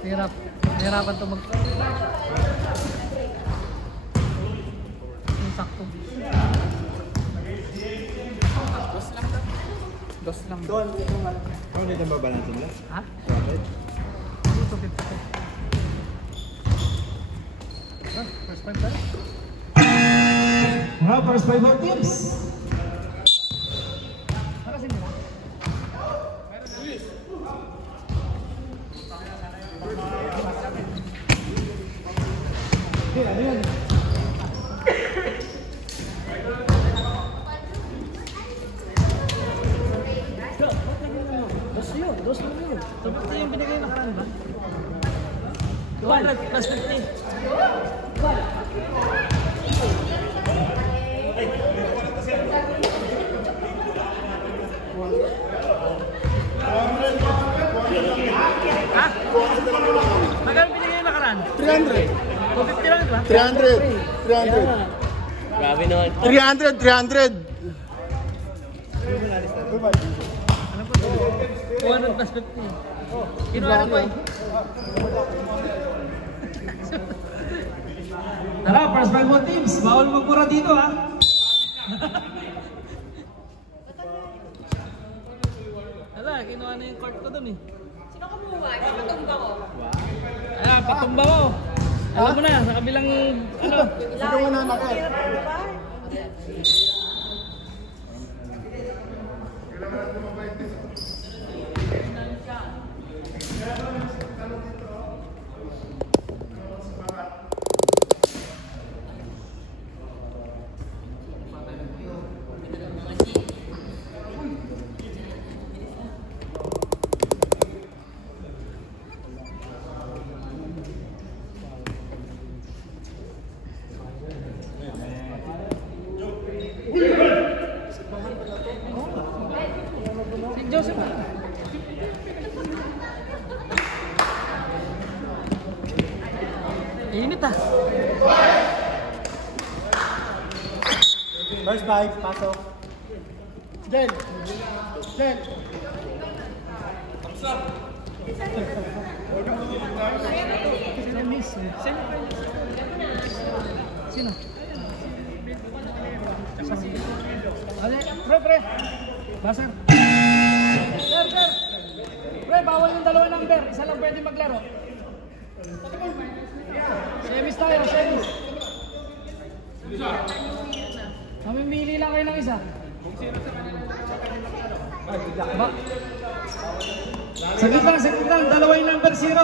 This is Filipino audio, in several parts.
Nahirapan ito yung sakto. Dos lang. Doon, ano nito ba natin nila? Ha? Dito, 50. First time tayo? Mga first 5 more teams. Nakasin nila? Okay, ano yun? Dos lang yun. Sabat na yung binigay na karang ba? 200 plus 50. Ha? Magkano binigay na karang? 300. 250 lang, di ba? 300. Grabe naman. 300. Ano po? 200 plus 50. Kinuha rin po eh. Tara, first 5 more teams. Bawal magmura dito ha. Wala, kinuha na yung court ko dun eh. Sino kumuha? Ito patumba ko. Ayan, patumba mo. Alam mo na, sa kabilang ano. Sige mo na nakit. Si Joseph. Init ah. First 5, pasok. Jen. Sino miss? Sino? Ale, pre. Basar. Sir. Pre, bawal yung dalawa number. Isa lang pwede maglaro. Semis tayo, semis. Mamimili lang kayo ng isa. Ba? Saglit lang. Dalawa yung number 0.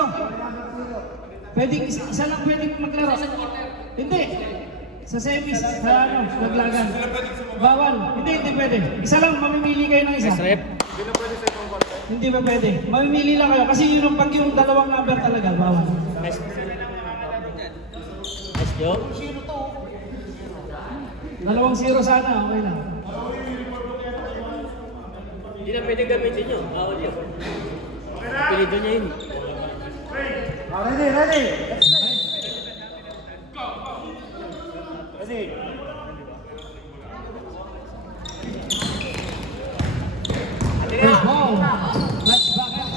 Pwede, isa lang pwede maglaro. Hindi. Sa semis, sa ano, naglagan. Bawal. Hindi pwede. Isa lang, mamimili kayo ng isa. Hindi ba pwede? Mamimili lang kayo. Kasi yun pag yung dalawang number talaga, bawal. Nice job. Dalawang 0 sana, okay lang. Hindi na pwede gamitin nyo. Bawal yun. Pilido niya yun. Ready. Ready. First ball. Let's back up.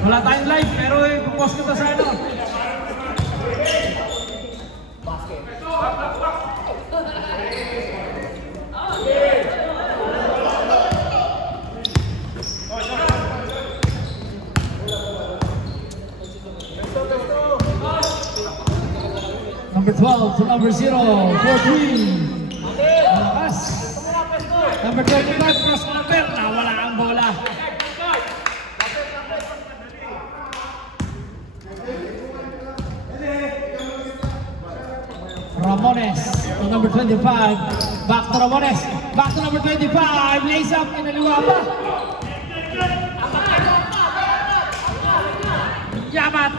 Wala tayong live, pero ipopost ko to sa ano. Number 12 to number 0, 4-3. Malakas. Number 25, cross number. Nawala ang bola. Ramones to number 25. Back to Ramones. Back to number 25. Lays up. Inaliwa pa. Yamat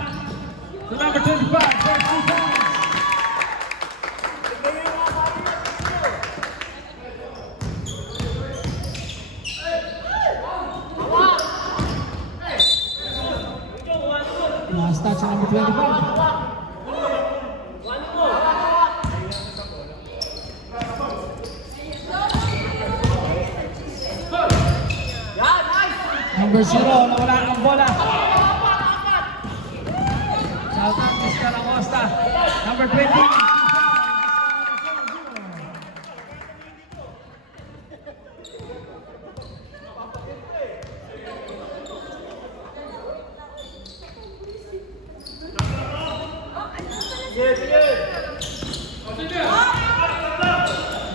to number 25. Last touch number 25. Number 0, nawala ang bola. Shout out to Stella Costa. Number 20.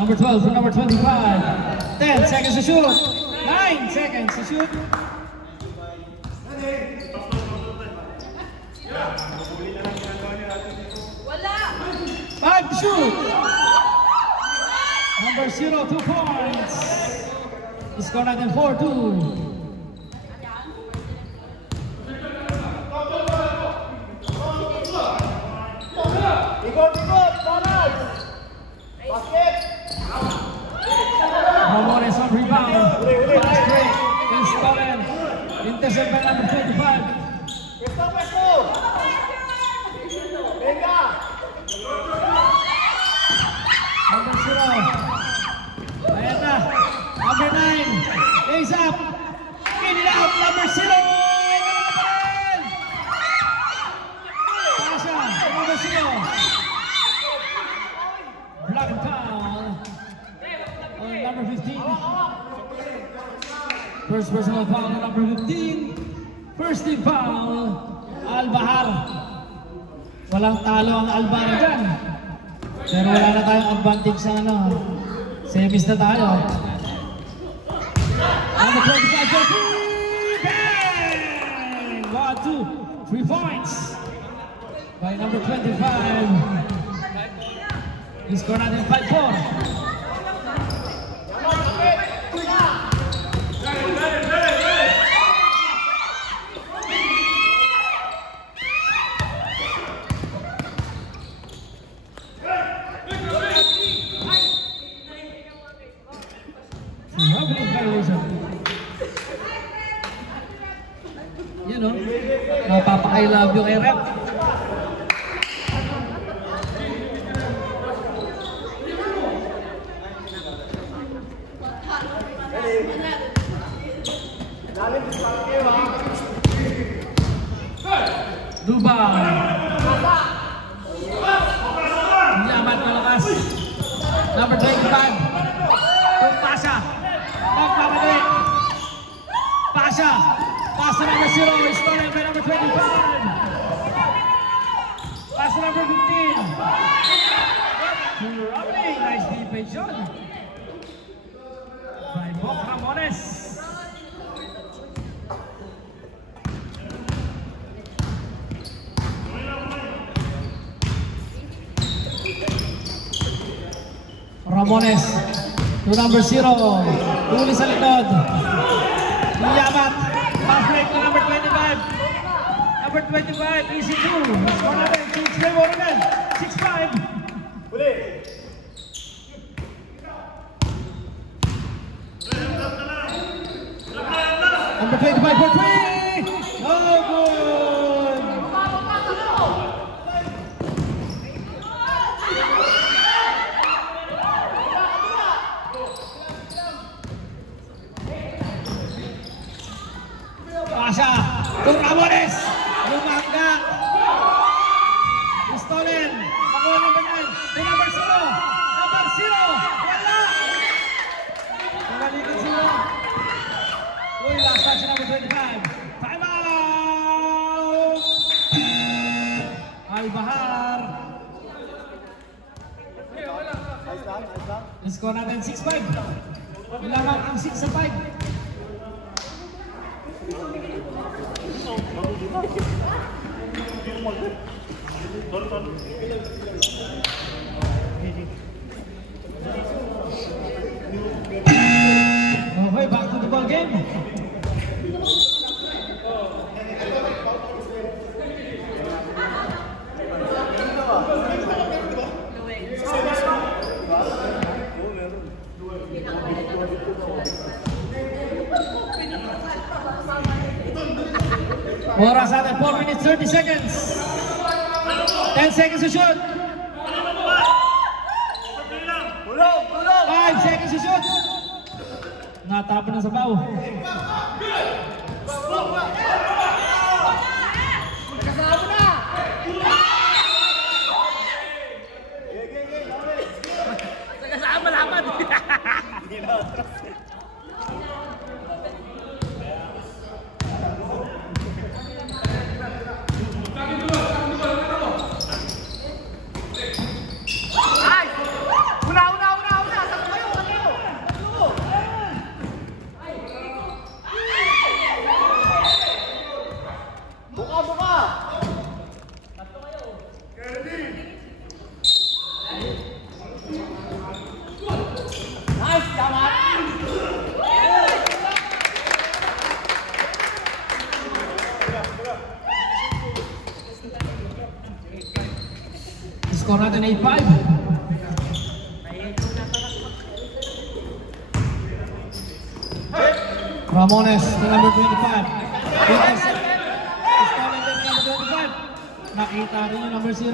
Number 12 for number 25. 10 seconds to shoot. 9 seconds to shoot. Wala! 5 to shoot. Number 0, 2 points. Score natin 4-2. Ramones on rebound. Fast break. Is stolen. Intercept by number 25. Number 0. Ayan na. Number 9. Ace up. Get it out. Number 0. Pasha. Number 0. Block and foul. Number 15. First personal foul on number 15. First team foul. Al-Bahar. Walang talo ang Al-Bahar dyan. Pero wala na tayong advantage sa ano. Semis na tayo. Number 25 for 3. Bang! 1, 2, 3 points. By number 25. I-score natin 5-4. Yan o, mapapa-I love you kay Rep. Dubai. Yaman malakas. Number 25. Pasha. Magpapali. Pasha. Pass to number 0. Stolen by number 25. Pass to number 15. Lovely. Nice defense shot. By Bok Ramones. Ramones to number 0. Tuli sa likod. Yamat. Pass break to number 25. Number 25, easy 2. Score natin. 6-5 more again. 6-5. Number 25 for 3. No good. Pasha to Ramones. Lumangga. Stolen. Pakuha number 9. To number 0. Number 0. Wala. Nalaligid sila. Uy, last touch number 25. Time out. Al-Bahar. Score natin 6-5. Lamang ang 6-5. Okay, back to the ball game. Oras natin 4 minutes 30 seconds. 10 seconds to shoot. 5 seconds to shoot. Natapon ng sabaw. Saan malaman? Score natin 8-5. Ramones to number 25. Intercept. Stolen to number 25. Nakita rin yung number 0.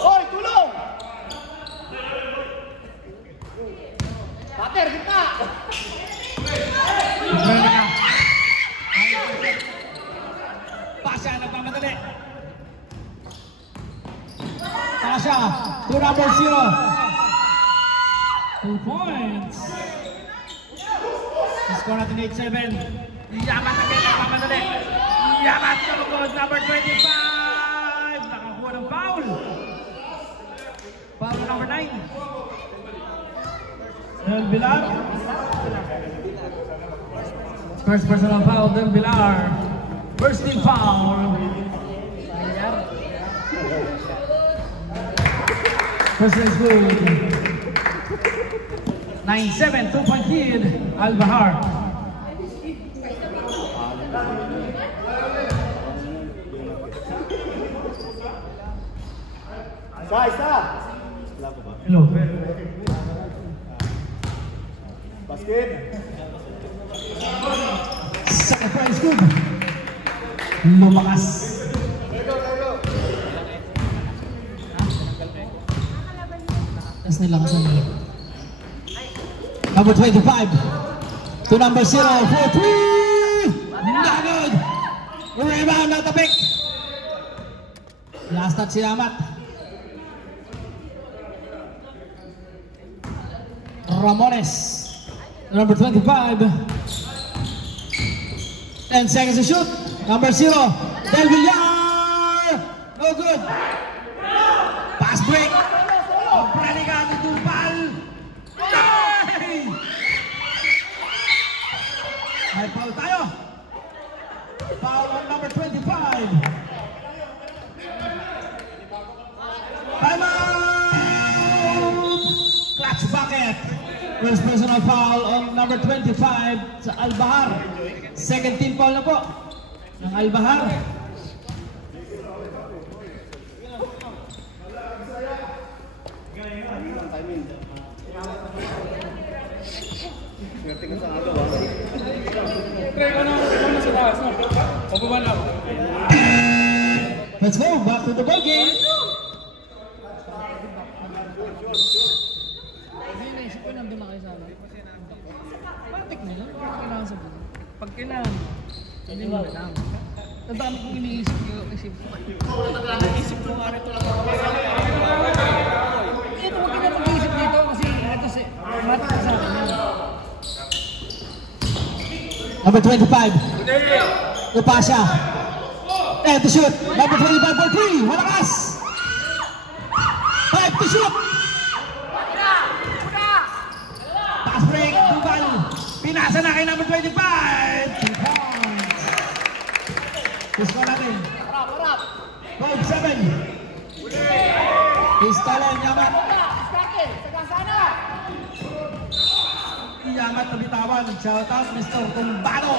Hoy, tulong! Pater, kita! Pasha, nagmamadali. Pasha to number 0. 2 points. Score natin 8-7. Yamat again, nagmamadali. Yamat sa lugod, number 25. Nakakuha ng foul. Foul number 9. Del Villar. First personal foul, Del Villar. First team foul. First is good. 9-7, 2-point lead, Al-Bahar. Isa! Hello. Basket! Second prize good. Lumakas. Tas nilakasan niya. Number 25 to number 0 for 3. Not good. Rebound na tapik. Last touch si Amat. Ramones number 25. 10 seconds to shoot. Number 0, Del Villar. No good. Pass break. Prenica to Tupal. May foul tayo. Foul on number 25. Time out. Clutch bucket. First personal foul on number 25 sa Al-Bahar. Second team foul na po ng Al-Bahar. Let's go back to the ball game. Naisip ko nandun na kayo sa amin. Patik na lang. Kailangan sa buhay. Pag kailangan, hindi mo lang. Tandaan kong iniisip ko. Iniisip ko nga rin ito lang. Ito, huwag ka na mag-iisip dito kasi ito si Matik sa akin. Number 25. Lupasya. To shoot. Number 25 for 3. Malakas. 5 to shoot. Pass break. Tubal. Pinasa na kay number 25. 2 points. Score natin. 12-7. Pistolen. Yamat. Yamat na bitawan. Shout out Mr. Tumbado.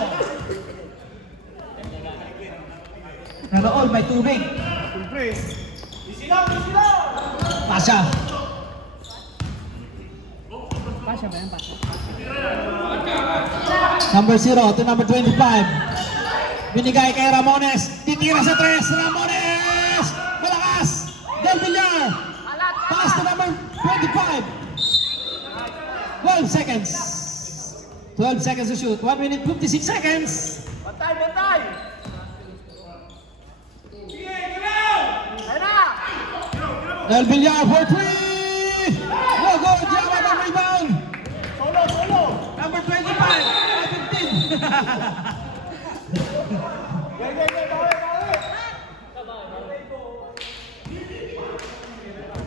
Naroon may tubig. Pasha. Pasha ba yan? Pasha. Number 0 to number 25. Binigay kay Ramones. Titira sa 3. Ramones! Malakas! Del Villar! Pass to number 25. 12 seconds. 12 seconds to shoot. 1 minute 56 seconds. Bantay, bantay! Ayun na! Del Villar for 3. No good. Yaman ang rebound. Solo, solo! Number 25. 15.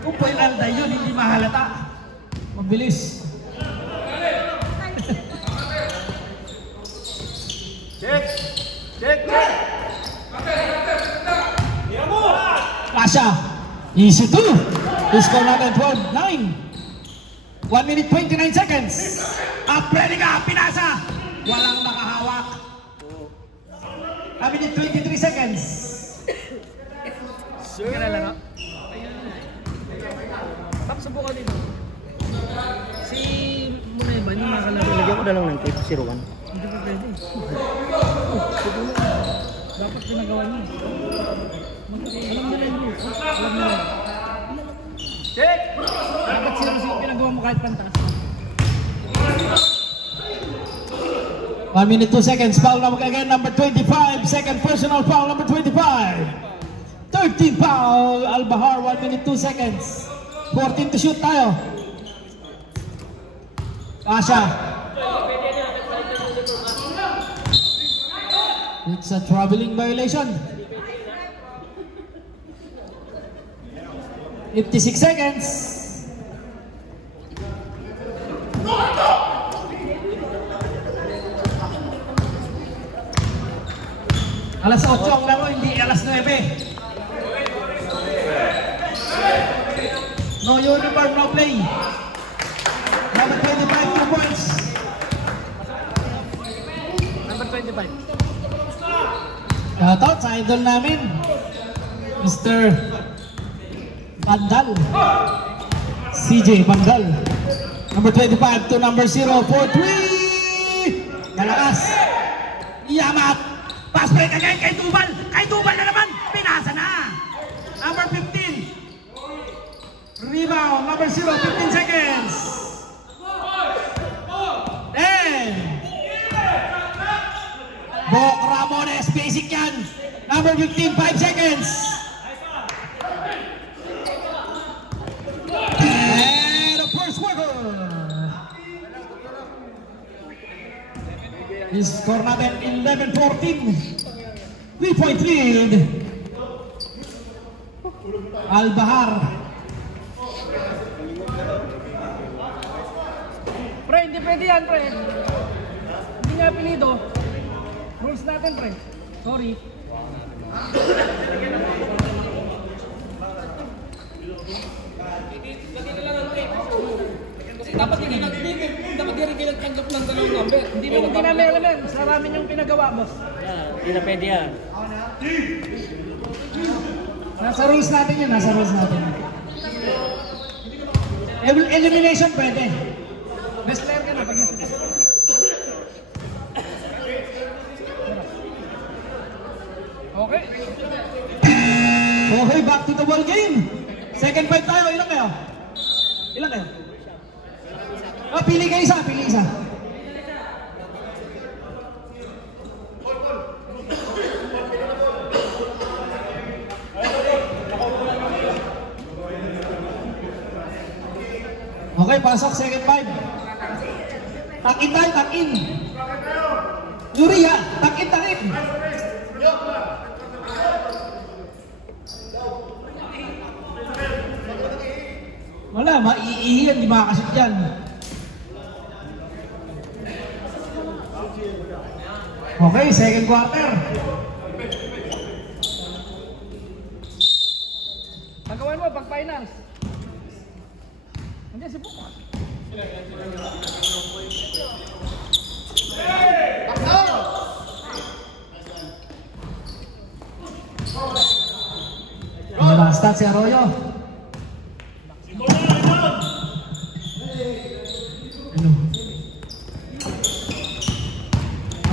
Kung point alda yun, hindi mahalata. Mabilis. Check! Check, check! Pasha. Easy 2. To score natin 12-9. 1 minute 29 seconds. Up ready ka. Pinasa. Walang makahawak. 1 minute 23 seconds. Kinala, no? Tap, subukan din. Si Muna ba, yung mga kalaro. Lagyan ko na lang ng tape, si Rowan. Hindi pa pwede. Dapat pinagawa niyo. Alam na lang yun. Alam na lang. Check! Dapat sila pinagawa mo kahit pantas. 1 minute 2 seconds. Foul number again, number 25. Second personal foul, number 25. 13 foul. Al-Bahar, 1 minute 2 seconds. 14 to shoot tayo. Asha. It's a traveling violation. 56 seconds. Alas 8 ang laro, hindi alas 9. No uniform, no play. Number 25, 2 points. Number 25. Shoutout sa idol namin, Mr. Bandal. CJ Bandal. Number 25 to number 0 for 3. Malakas. Yamat. Pass break again kay Tubal. Kay Tubal na naman. Pinasa na. Number 15. Rebound. Number 0. 15 seconds. 10. Bok Ramones. Basic yan. Number 15. 5 seconds. And a first quarter. Score natin 11-14. 3-point lead. Al-Bahar. Pre, hindi pwede yan, pre. Hindi nga apelido. Rules natin, pre. Sorry. Dapat hindi nagtanggap ng dalawang number. Hindi namin alam yan. Sa ramin yung pinagawa, boss. Hindi na pwede yan. Nasa rules natin yun, nasa rules natin. Elimination pwede. Best player ka na pag nasa. Okay. Okay, back to the ball game. Second fight tayo. Ilan kayo? Ilan kayo? Oh, pili kayo isa, pili isa. Okay, pasok, second five. Takin tayo, takin. Yuri ha, takin, takin. Wala, maiiyan, di makakasip yan. Okay, second quarter. Pagkawan mo, pag finals. Nandiyan si Buk. Last stat si Arroyo.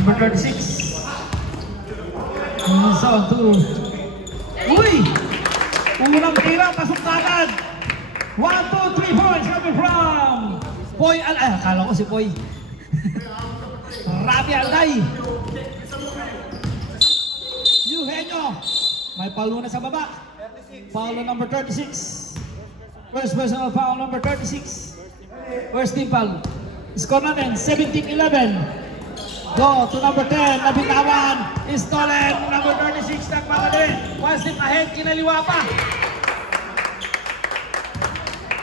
Number 36. So, 2. Uy! Unang tira, pasok agad. 2, 3 points coming from Poy Alday. Akala ko si Poy. Rabi Alday. Eugenio. May foul na sa baba. Foul on number 36. First personal foul number 36. First team foul. Score natin 17-11. Go to number 10. Nabitawan. Stolen. Number 36. Nagmamadali. One step ahead. Kinaliwa pa.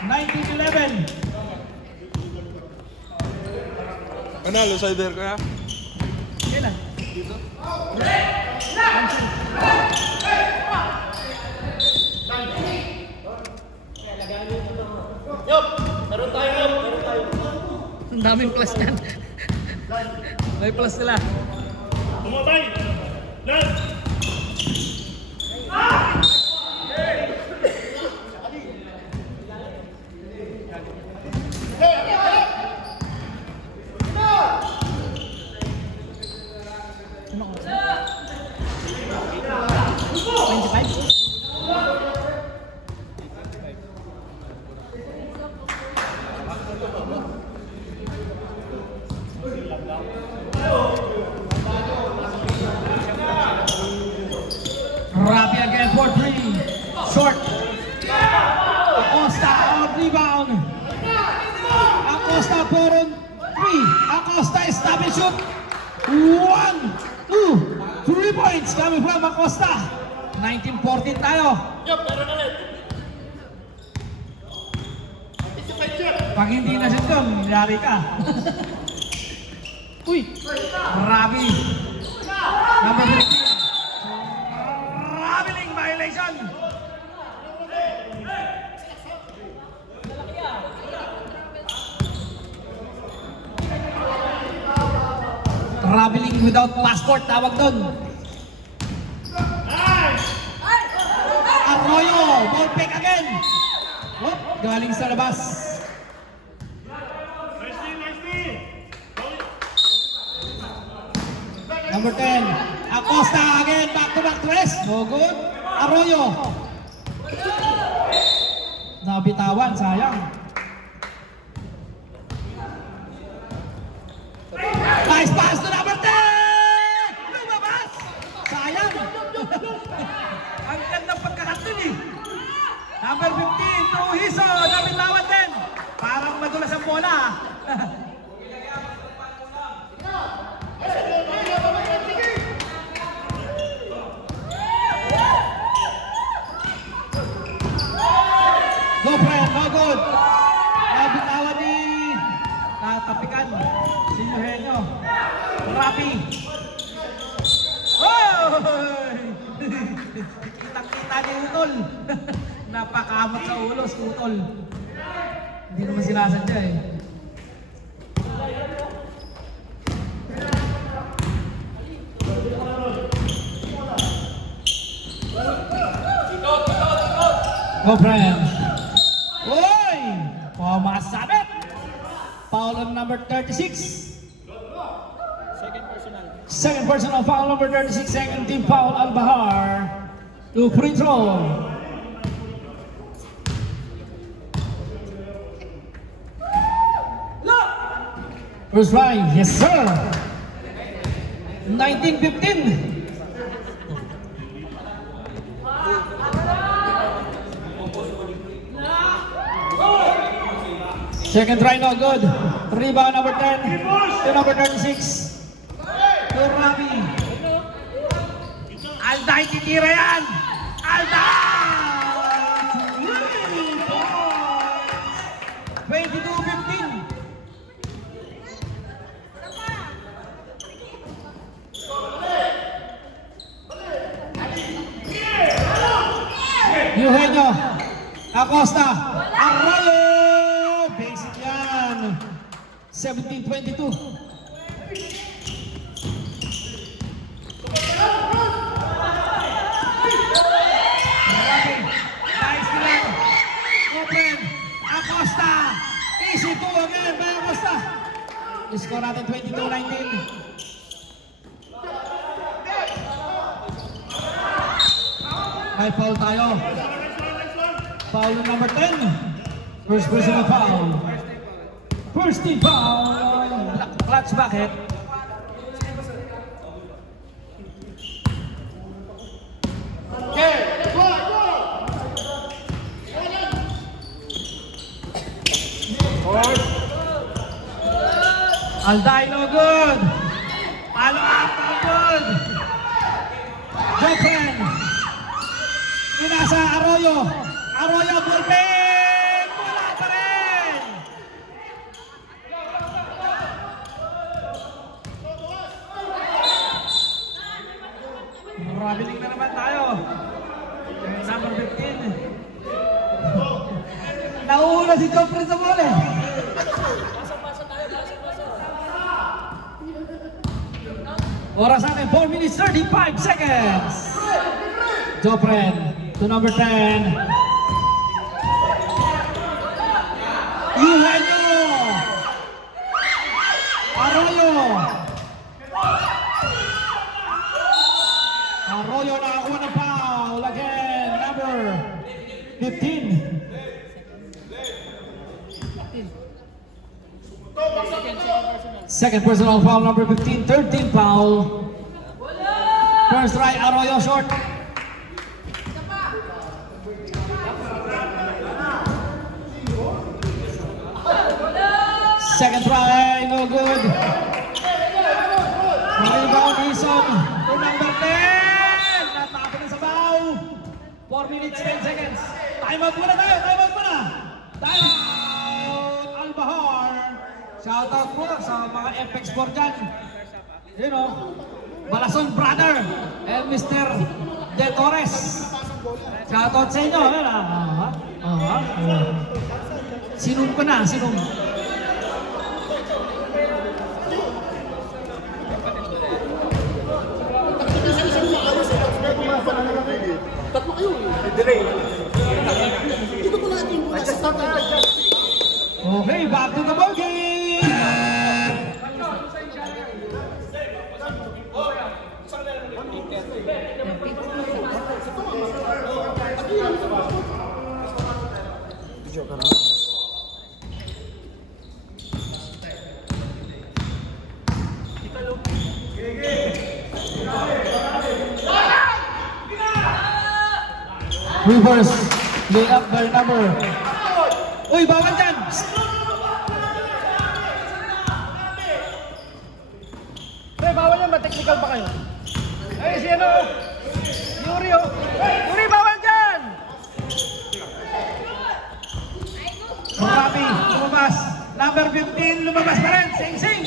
19-11. Panalo, sider ka. Kailan? Ang daming plus yan. May plus sila. Tumabay! Last! Rabi again for 3. Short. Acosta on rebound. Acosta for 3. Acosta established shoot. 1, 2, 3 points coming from Acosta. 19-14 tayo. Pag hindi na shoot ko, yari ka. Uy! Rabi. Number 15. Traveling violation. Traveling without passport, tawag doon. Arroyo, ball pick again. Whoop, galing sa labas. Number 10, Acosta again, back-to-back twist. No good. Arroyo. Nabitawan, sayang. Nice pass to number 10! Lumabas! Sayang. Ang ganda pagkakatin eh. Number 15, Tuhiso. Nabitawan din. Parang madulas ang bola. No friend, no good. Nabitawan ni natapikan si Eugenio. Rapi. Oh! Kitang-kita ni Utol. Napakamot sa ulo si Utol. Hindi naman sinasadya eh. Go friend. Uy! Pumasabit! Foul on number 36. Second personal foul number 36. Second team foul on Bahar. To free throw. First try, yes sir. 19-15. Second try, no good. Rebound number 10 to number 36. To Rabi. Alday, titira yan! Alday! 22-15. Eugenio. Acosta. Arroyo! Basic yan. 17-22. Nice lang. Open. Acosta. Easy 2 again by Acosta. Score natin 22-19. May foul tayo. Foul number 10. First personal foul. First team foul. Clutch bucket. Alday, no good. Follow up, no good. Jopren. Pinasa Arroyo. Arroyo, bullpen. Wala pa rin. Traveling na naman tayo. Number 15. Nauuna si Jopren sa bola. Oras natin, 4 minutes 35 seconds. Jopren to number 10. Eugenio. Arroyo. Arroyo nakakuha ng foul. Again, number 15. Second personal foul, number 15, third team foul. First try, Arroyo short. Second try, no good. Rebound, Ison to number 10. Natapon na sa bow. 4 minutes, 10 seconds. Time out muna tayo, time out muna. Time out, Albahar. Shoutout po sa mga FX Sport dyan. You know, Balason brother and Mr. De Torres. Shoutout sa inyo. Sinum ko na, sinum. Tatlo kayo. Dito ko natin. Okay, back to the ball game. Reverse, lay up by number. Uy, bawal dyan! Pre, bawal yan, ma-technical pa kayo? Ay, si ano? Yuri, oh! Yuri, bawal dyan! Rabi, lumabas. Number 15, lumabas pa rin. Sing-sing!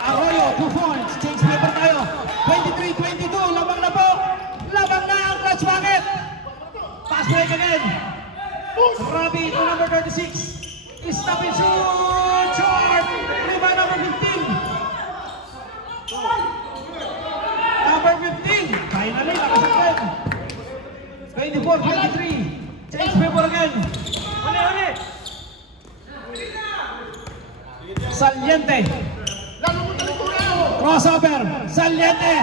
Arroyo, 2 points. Change paper tayo. 23-22. Labang na po. Labang na ang clutch bucket. Pass break again. Rabi to number 36. Stop and shoot. Short. Rebound number 15. Number 15. Finally, nakasakit. 24-23. Change paper again. Uli. Saliente. Crossover, Saliente,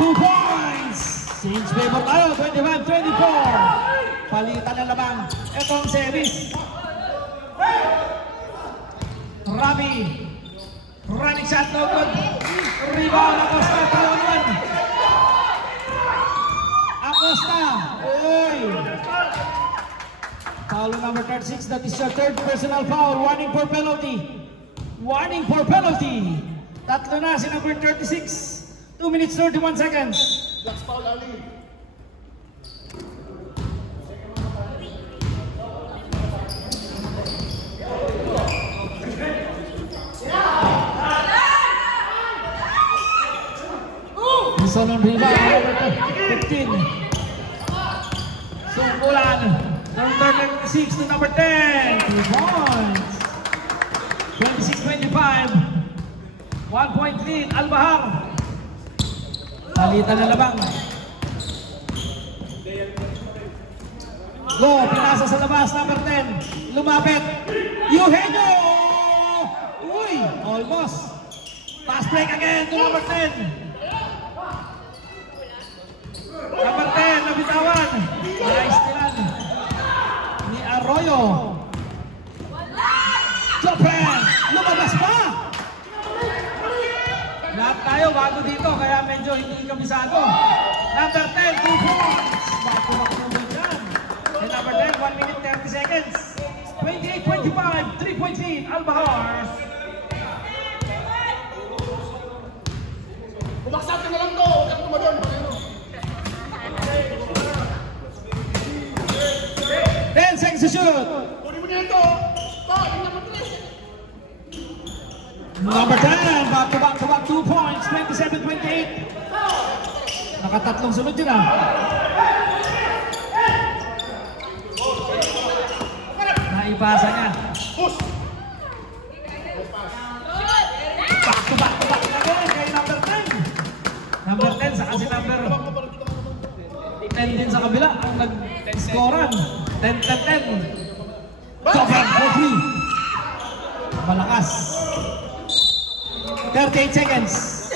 2 points. Change paper tayo, 25-24. Palitan na lamang itong series. Rabi, running shot, no good. Rebound, Acosta, Pauluan. Acosta, uy. Foul number 36, that is your third personal foul. Warning for penalty. Warning for penalty. Tatlo na si number 36. 2 minutes 31 seconds. That's foul, Ali. Ison on rebound, number 15. Sungkulan, number 36 to number 10. 2 points. 26-25. 1 point lead, Albahar. Palitan na labang. Go, pinasa sa labas, number 10. Lumapit. Eugenio! Uy, almost. Pass break again to number 10. Number 10, nabitawan. Nice nilan ni Arroyo. Japan, lumabas pa. Lahat tayo bago dito, kaya medyo hindi kabisado. Number 10, 2 points. Back-to-back naman dyan. And number 10, 1 minute 30 seconds. 28-25, 3-point lead, Albahar. Bumaksatin na lang to. Huwag kang tumadon. 10 seconds to shoot. Kunin mo niya ito. Ito, number 3. Number 10, back-to-back 2 points, 27-28. Nakatatlong sunod yun ah. Naipasa niya. Push. Back-to-back again kay number 10. Number 10 saka si number 10 din sa kabila ang nag-scorean. 10-10-10. Cover for free. Malakas. 38 seconds.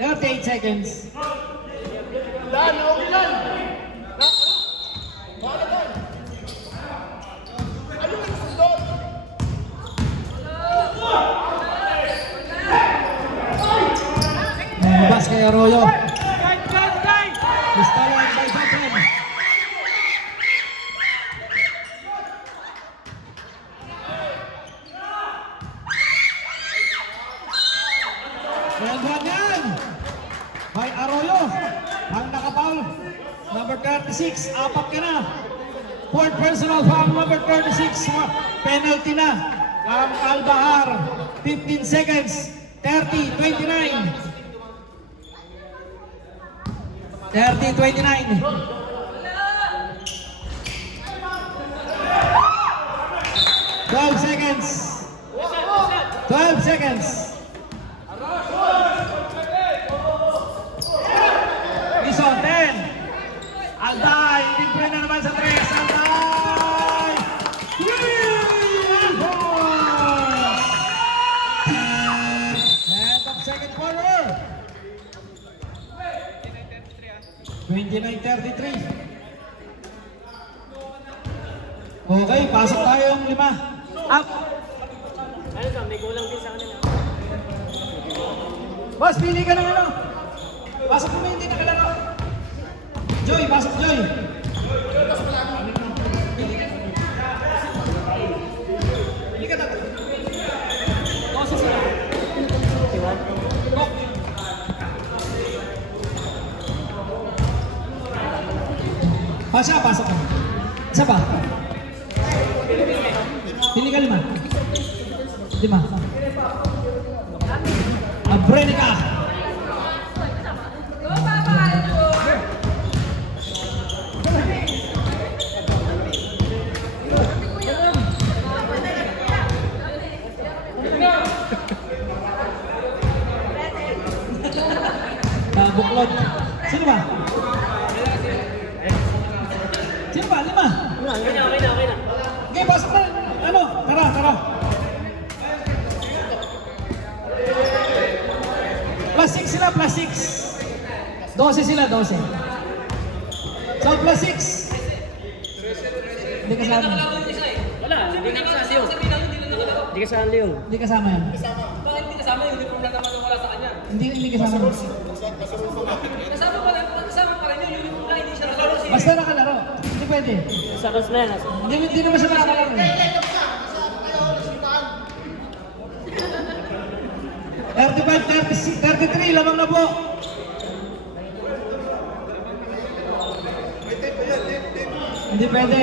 38 seconds. Lan, okay lang. Bala lang. Ano yung sundot? Lumabas kay Arroyo. Distalent by Japan. Well yan by Arroyo. Ang nakapaul, number 36, apat ka na. Fourth personal foul, number 36, penalty na. Ang Albahar, 15 seconds, 30-29. 30-29. 12 seconds. 12 seconds. Lison, 10. Alday, libre na naman sa 3. Alday! 3 points! End of second quarter. 29-33. Okay, pasok tayo yung 5. Up! Ano ka, may gulang din sa kanila. Boss, pili ka ng ano? Pasok mo hindi nakalaro. Joy, pasok Joy. Pili ka na. Boses sila. Go. Pasok, pasok ka. Isa pa. Pili ka 5. 5. Abrenica. Buklod. Sino ba? Sino ba? 5. Okay na. Okay, pasok na. Ano? Tara. Plus 6 sila, plus 6. 12 sila, 12. So, plus 6. Hindi kasama. Wala, hindi ka kasama yun. Hindi kasama yun. Hindi kasama yan. Bakit hindi kasama yun? Hindi po naman wala sa kanya. Hindi kasama. Kasama pa rin yun. Yung mga hindi siya nakalaro siya. Basta nakalaro. Hindi pwede. Sakas na yan. Hindi naman siya nakakalaro. 35-33, lamang na po. Hindi pwede.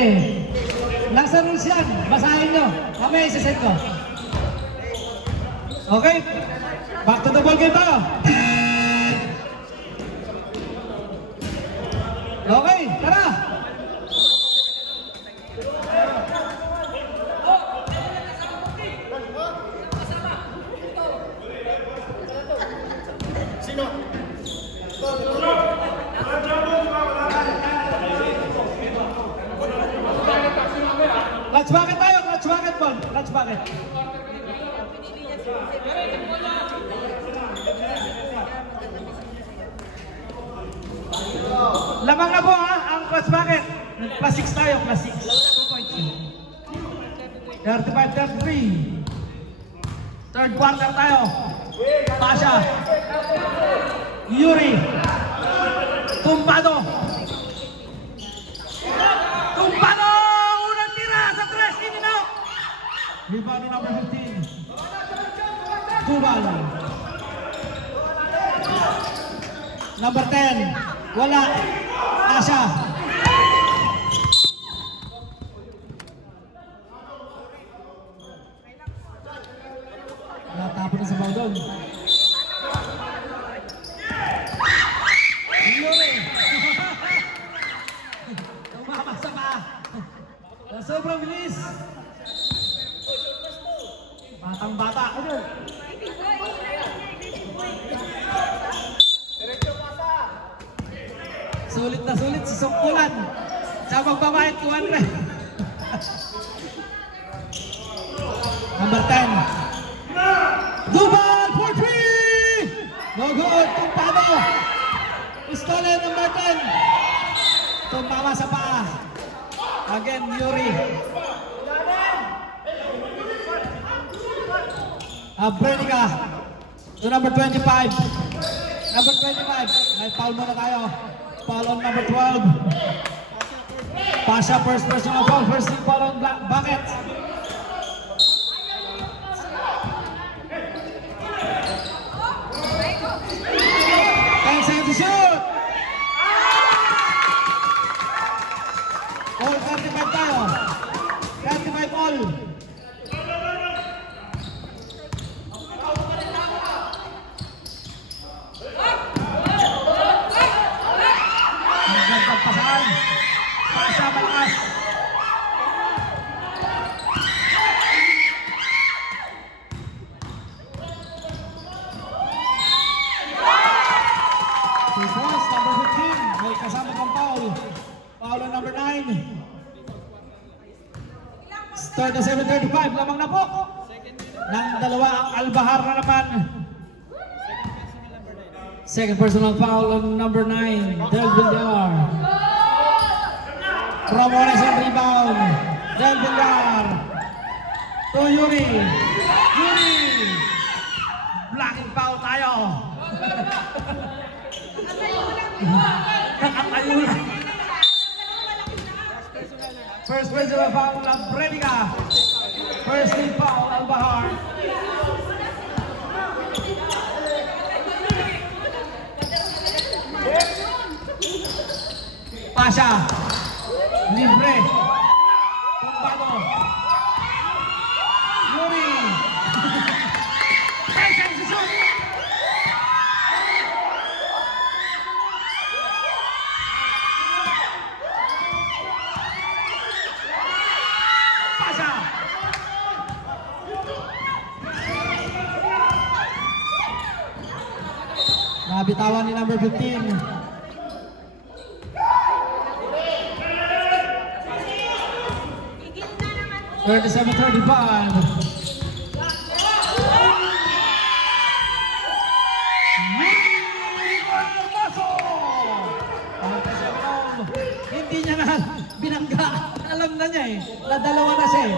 Nasa rules yan. Basahin nyo. Mamaya isa-set ko. Okay. Back to the ball game tayo. Okay, tara. Sino? bakit? Lamang na po ha, ang plus bucket. Plus 6 tayo, plus 6. 2 points. 35-33. Third quarter tayo. Pasha. Yuri. Tumpado. Tumpado! Unang tira sa 3, in and out. Rebound number 15. Tubal. Number 10. Wala. Pasha. Natapon na sa bawdon. Yuri. Tumama sa paa. Na sobrang bilis. Batang bata. Sulit na sulit si Sungkulan. Sa magbabayad 200. Number 10. Dubal for 3! No good! Tumpado! Pistola number 10. Tumama sa paa. Again, Yuri. Brenica to number 25. Number 25. May foul muna tayo. Foul on number 12. Pasha first personal foul. First team foul on bucket. To shoot! All 35 tayo. 35 all. Hanggang pagpasaan. Pasha malakas. Number 15, may kasama pang foul. Foul on number 9. Start na 7:35, lamang na po. Nang dalawa ang Albahar na naman. Second personal foul on number 9, Del Villar. Ramones on rebound. Del Villar. To Yuri. Yuri. Blocking foul tayo. First personal foul of Brenica. First team foul Albahar. Pasha. Libre. Tumpado. Yuri. Nabitawan ni number 15. Thirty 37-35. Hindi niya na binangga. Alam na niya eh. Nadalawa na siya eh.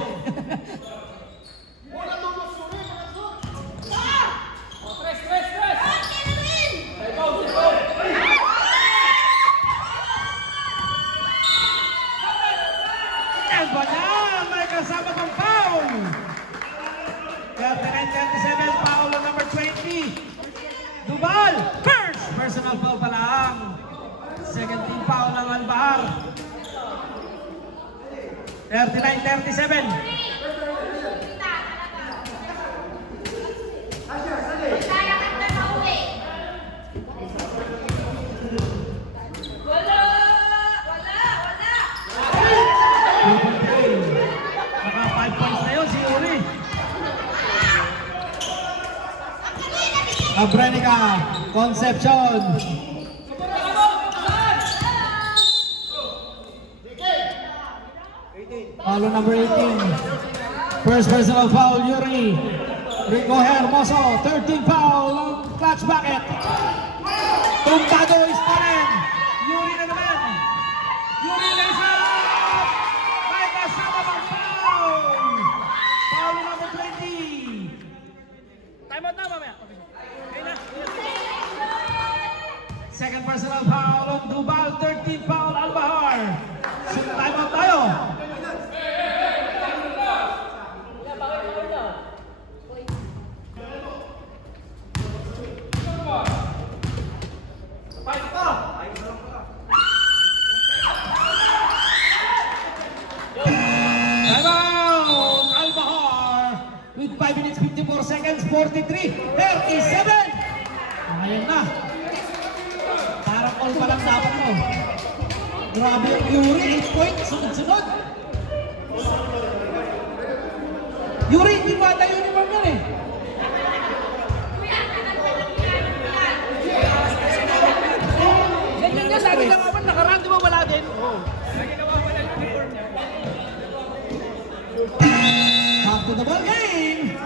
May kasama kong foul. 39-37, foul on number 20. Dubal. First personal foul pa lang. Second team foul ng Albahar. 39-37. Brenica, Concepcion. Follow number 18. First personal foul, Yuri. Rico Hermoso, 13 foul on clutch bucket. Tumpado is pa rin. Yuri na naman. Yuri lays up. May kasama pang foul. Foul number 20. Time out na mamaya. Okay na. Second personal foul on Dubal, 13 foul Albahar. So time out tayo. With 5 minutes 54 seconds, 43, 37. Ayan na. Parang all pa lang dapat mo. Grabe yung Yuri, 8 points, sunod-sunod. Yuri, hindi mo ata uniform yan eh. Ganyan nga, sabi lang naman, nakaraan di ba wala din? Back to the ball game.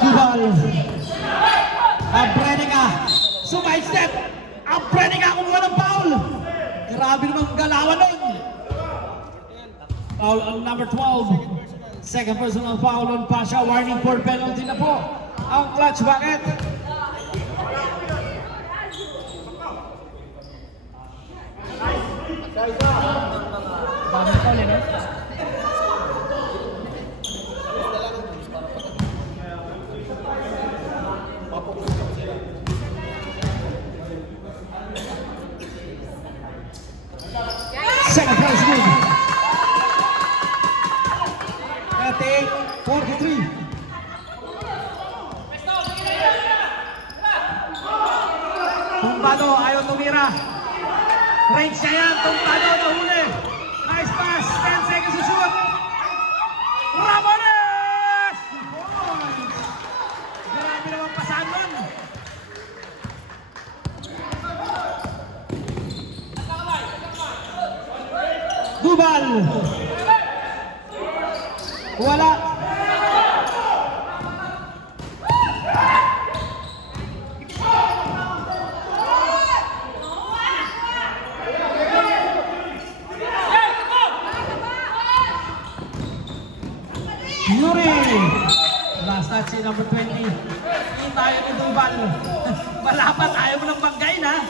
Dubal. Abrenica. Sumay-step. Abrenica kumuha ng foul. Grabe naman galawan nun. Foul on number 12. Second personal foul on Pasha. Warning for penalty na po ang clutch bucket. Dami pa ulit, no? Second place good. 38-43. Tumpado, ayaw tumira. Range niya yan, Tumpado nahuli. Nice pass, 10 seconds to shoot. Ramones! Grabe naman pasahan nun. Dubal. Wala. Yuri. Last touch si number 20. Hindi tayo ni Dubal. Malapat, ayaw mo ng banggay na.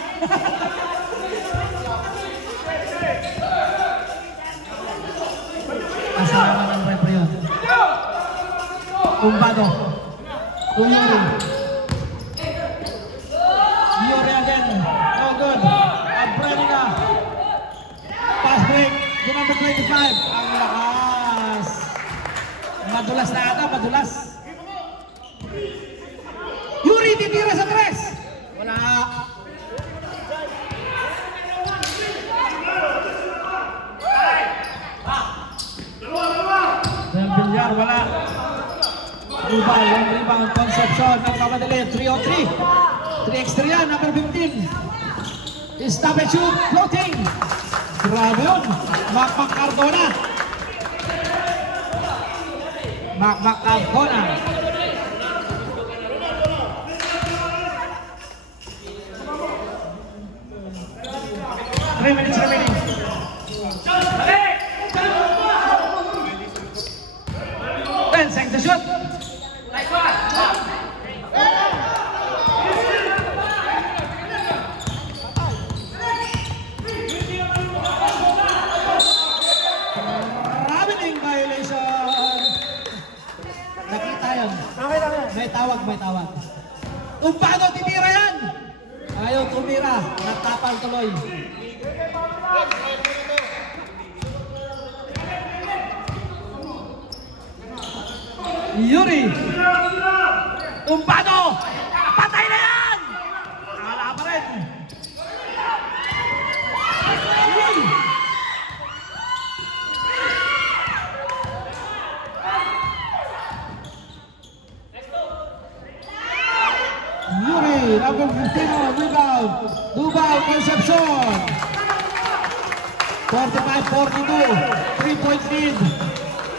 Kasama ng referee yun. Tumpado. Yuri. Yuri again. No good. Abrenica. Pass break to number 25. Ang lakas. Madulas na ata, madulas. Yuri titira sa tres. Wala. Bilyar, wala. Dubal, one rebound, Concepcion, nagmamadali, 3-on-3. 3x3 yan, number 15. Stop and shoot, floating. Grabe yun. Mac Cardona. Mac Cardona. 3 minutes remaining. 10 seconds to shoot. Nice one. Ravening violation. Nakita yun. May tawag. Tumpado, titira yan. Ayaw tumira. Nagtapal tuloy. Yuri. Tumpado. Patay na yan. Wala pa rin. Yuri. interception. 45-42. 3-point lead.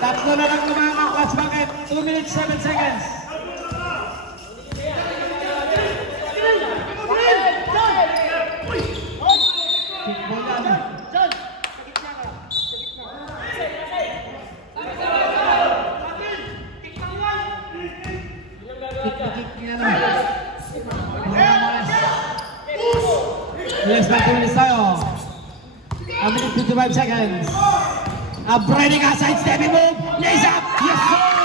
Tatlo na lang lumang ang clutch bucket. 2 minutes, 7 seconds. Kickball yan. Kick niya na. Less than 2 minutes tayo. A minute 55 seconds. A Brady ka side stepping move. Lays up. Yes, sir.